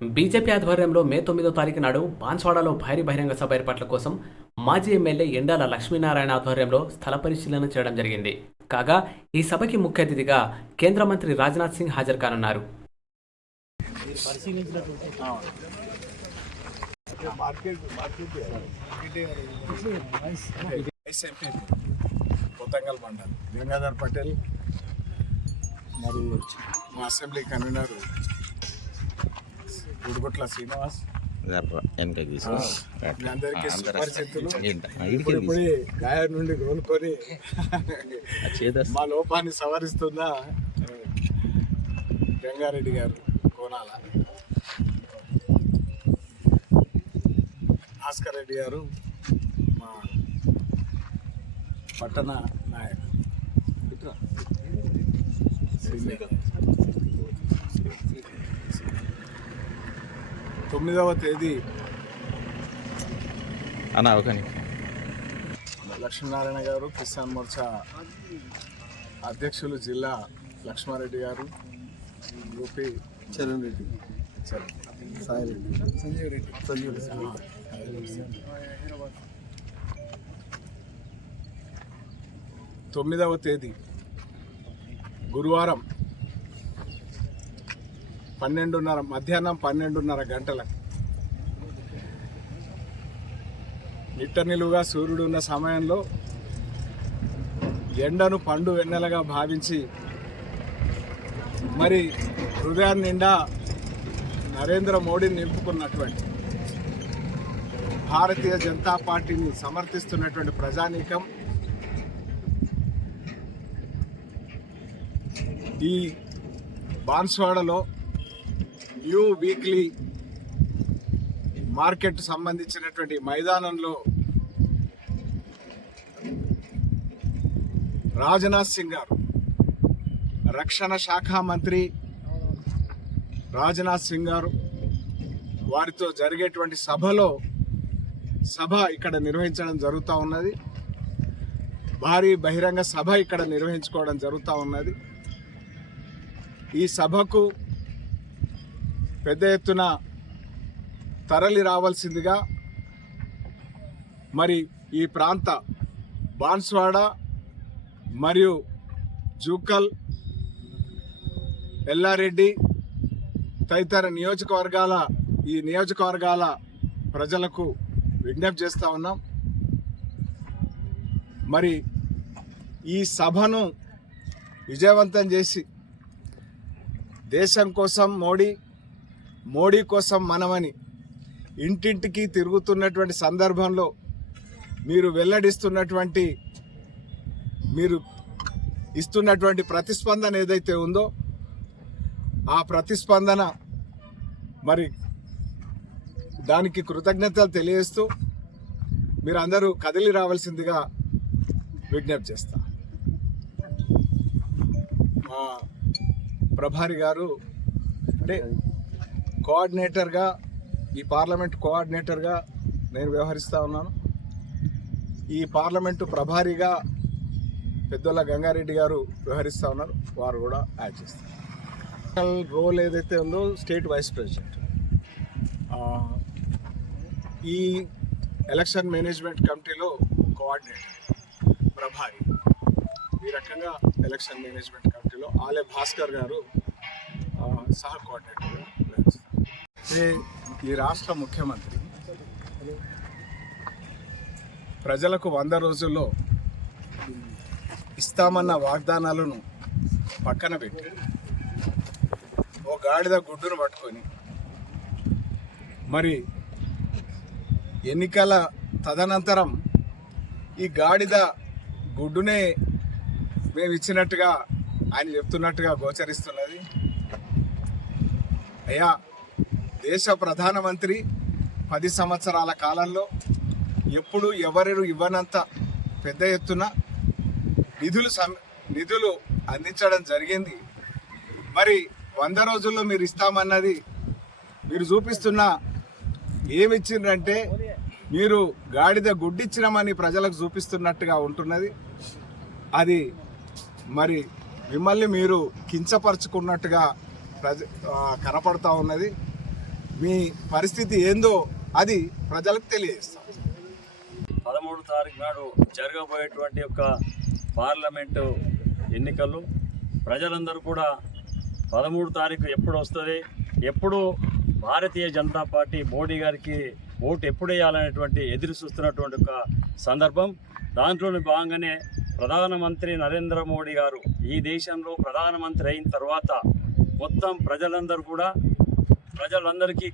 BJP ఆధ్వర్యంలో మే 9వ తారీఖు నాడు బాన్స్వాడలో భారీ బహిరంగ సభ ఏర్పాట్ల కోసం మాజీ ఎమ్మెల్యే ఎండాల లక్ష్మీనారాయణ ఆధ్వర్యంలో స్థల పరిశీలన చేయడం జరిగింది. కాగా ఈ సభకి ముఖ్య అతిథిగా కేంద్ర మంత్రి రాజ్నాథ్ సింగ్ హాజరు కానున్నారు. పోతంగల్ మండల్ గంగాధర్ పటేల్ మరియు మా అసెంబ్లీ కన్వీనర్ గుడిగుట్ల శ్రీనివాస్ అందరికీ సుపరిచితులు. ఇప్పుడే గాయం నుండి కోలుకొని మా లోపాన్ని సవరిస్తున్న గంగారెడ్డి గారు కోనాల, భాస్కర్ రెడ్డి గారు మా పట్టణ నాయకుడు. 9వ తేదీ లక్ష్మీనారాయణ గారు, కిసాన్ మోర్చా అధ్యక్షులు జిల్లా లక్ష్మారెడ్డి గారు, యూపీ చరణ్ రెడ్డి, సాయి రెడ్డి, సంజీవ్ రెడ్డి 9వ తేదీ గురువారం మధ్యాహ్నం 12:30 గంటలకు నిట్టనిలుగా సూర్యుడు ఉన్న సమయంలో ఎండను పండు వెన్నెలగా భావించి మరి హృదయాన్ని నిండా నరేంద్ర మోడీని నింపుకున్నటువంటి భారతీయ జనతా పార్టీని సమర్థిస్తున్నటువంటి ప్రజానీకం ఈ బాన్స్వాడలో న్యూ వీక్లీ మార్కెట్ సంబంధించినటువంటి మైదానంలో రాజ్నాథ్ సింగ్ గారు, రక్షణ శాఖ మంత్రి రాజ్నాథ్ సింగ్ గారు వారితో జరిగేటువంటి సభ ఇక్కడ నిర్వహించడం జరుగుతూ ఉన్నది. భారీ బహిరంగ సభ ఇక్కడ నిర్వహించుకోవడం జరుగుతూ ఉన్నది. ఈ సభకు పెద్ద ఎత్తున తరలి రావాల్సిందిగా మరి ఈ ప్రాంత బాన్స్వాడ మరియు జూకల్, ఎల్లారెడ్డి తదితర నియోజకవర్గాల ప్రజలకు విజ్ఞప్తి చేస్తూ ఉన్నాం. మరి ఈ సభను విజయవంతం చేసి దేశం కోసం మోడీ కోసం మనమని ఇంటింటికి తిరుగుతున్నటువంటి సందర్భంలో మీరు ఇస్తున్నటువంటి ప్రతిస్పందన ఏదైతే ఉందో ఆ ప్రతిస్పందన మరి దానికి కృతజ్ఞతలు తెలియజేస్తూ మీరు అందరూ కదిలి రావాల్సిందిగా విజ్ఞప్తి చేస్తా. మా ప్రభారి గారు అంటే కోఆర్డినేటర్గా, ఈ పార్లమెంట్ కోఆర్డినేటర్గా నేను వ్యవహరిస్తూ ఉన్నాను. ఈ పార్లమెంటు ప్రభారిగా పెద్దల గంగారెడ్డి గారు వ్యవహరిస్తూ ఉన్నారు. వారు కూడా యాడ్ చేస్తారు. రోల్ ఏదైతే ఉందో స్టేట్ వైస్ ప్రెసిడెంట్, ఈ ఎలక్షన్ మేనేజ్మెంట్ కమిటీలో కోఆర్డినేటర్ ప్రభారి, ఈ రకంగా ఎలక్షన్ మేనేజ్మెంట్ కమిటీలో ఆలే భాస్కర్ గారు సహ కోఆర్డినేటర్గా వ్యవహరిస్తారు. ఈ రాష్ట్ర ముఖ్యమంత్రి ప్రజలకు 100 రోజుల్లో ఇస్తామన్న వాగ్దానాలను పక్కన పెట్టి ఓ గాడిద గుడ్డును పట్టుకొని మరి ఎన్నికల తదనంతరం ఈ గాడిద గుడ్డునే మేము ఇచ్చినట్టుగా ఆయన చెప్తున్నట్టుగా గోచరిస్తున్నది. అయ్యా, దేశ ప్రధానమంత్రి 10 సంవత్సరాల కాలంలో ఎప్పుడు ఎవరు ఇవ్వనంత పెద్ద ఎత్తున నిధులు అందించడం జరిగింది. మరి 100 రోజుల్లో మీరు ఇస్తామన్నది మీరు చూపిస్తున్న ఏమిచ్చిందంటే మీరు గాడిద గుడ్డిచ్చినామని ప్రజలకు చూపిస్తున్నట్టుగా ఉంటున్నది. అది మరి మిమ్మల్ని మీరు కించపరుచుకున్నట్టుగా కనపడుతూ ఉన్నది. మీ పరిస్థితి ఏందో అది ప్రజలకు తెలియజేస్తాం. 13వ తారీఖు నాడు జరగబోయేటువంటి ఒక పార్లమెంటు ఎన్నికలు ప్రజలందరూ కూడా 13వ తారీఖు ఎప్పుడు వస్తుంది, ఎప్పుడు భారతీయ జనతా పార్టీ మోడీ గారికి ఓటు ఎప్పుడు వేయాలనేటువంటి ఎదురు చూస్తున్నటువంటి ఒక సందర్భం. దాంట్లోని భాగంగానే ప్రధానమంత్రి నరేంద్ర మోడీ గారు ఈ దేశంలో ప్రధానమంత్రి అయిన తర్వాత మొత్తం ప్రజలందరికీ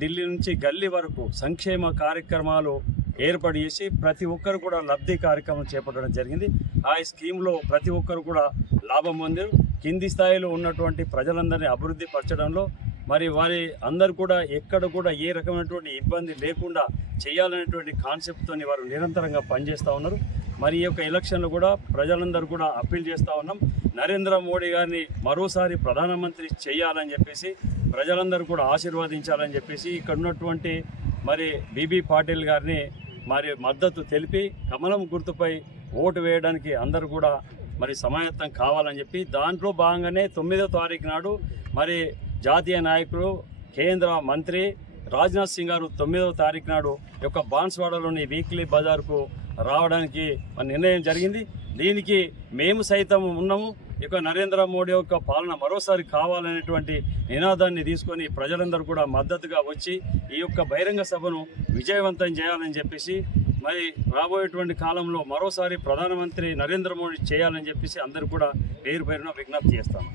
ఢిల్లీ నుంచి గల్లీ వరకు సంక్షేమ కార్యక్రమాలు ఏర్పాటు చేసి ప్రతి ఒక్కరు కూడా లబ్ధి కార్యక్రమం చేపట్టడం జరిగింది. ఆ స్కీమ్లో ప్రతి ఒక్కరు కూడా లాభం పొందారు. కింది స్థాయిలో ఉన్నటువంటి ప్రజలందరినీ అభివృద్ధి పరచడంలో మరి వారి అందరూ కూడా ఎక్కడ కూడా ఏ రకమైనటువంటి ఇబ్బంది లేకుండా చేయాలనేటువంటి కాన్సెప్ట్తో వారు నిరంతరంగా పనిచేస్తూ ఉన్నారు. మరి ఈ యొక్క ఎలక్షన్లు కూడా ప్రజలందరూ కూడా అప్పీల్ చేస్తూ ఉన్నాం, నరేంద్ర మోడీ గారిని మరోసారి ప్రధానమంత్రి చేయాలని చెప్పేసి, ప్రజలందరూ కూడా ఆశీర్వదించాలని చెప్పేసి ఇక్కడ ఉన్నటువంటి మరి బీబీ పాటిల్ గారిని మరి మద్దతు తెలిపి కమలం గుర్తుపై ఓటు వేయడానికి అందరూ కూడా మరి సమాయత్తం కావాలని చెప్పి దాంట్లో భాగంగానే 9వ తారీఖు నాడు మరి జాతీయ నాయకులు కేంద్ర మంత్రి రాజ్నాథ్ సింగ్ గారు 9వ తారీఖు నాడు యొక్క బాన్స్వాడలోని వీక్లీ బజార్కు రావడానికి నిర్ణయం జరిగింది. దీనికి మేము సైతం ఉన్నాము. ఇక నరేంద్ర మోడీ యొక్క పాలన మరోసారి కావాలనేటువంటి నినాదాన్ని తీసుకొని ప్రజలందరూ కూడా మద్దతుగా వచ్చి ఈ యొక్క బహిరంగ సభను విజయవంతం చేయాలని చెప్పేసి, మరి రాబోయేటువంటి కాలంలో మరోసారి ప్రధానమంత్రి నరేంద్ర మోడీ చేయాలని చెప్పేసి అందరూ కూడా పేరున విజ్ఞప్తి చేస్తాము.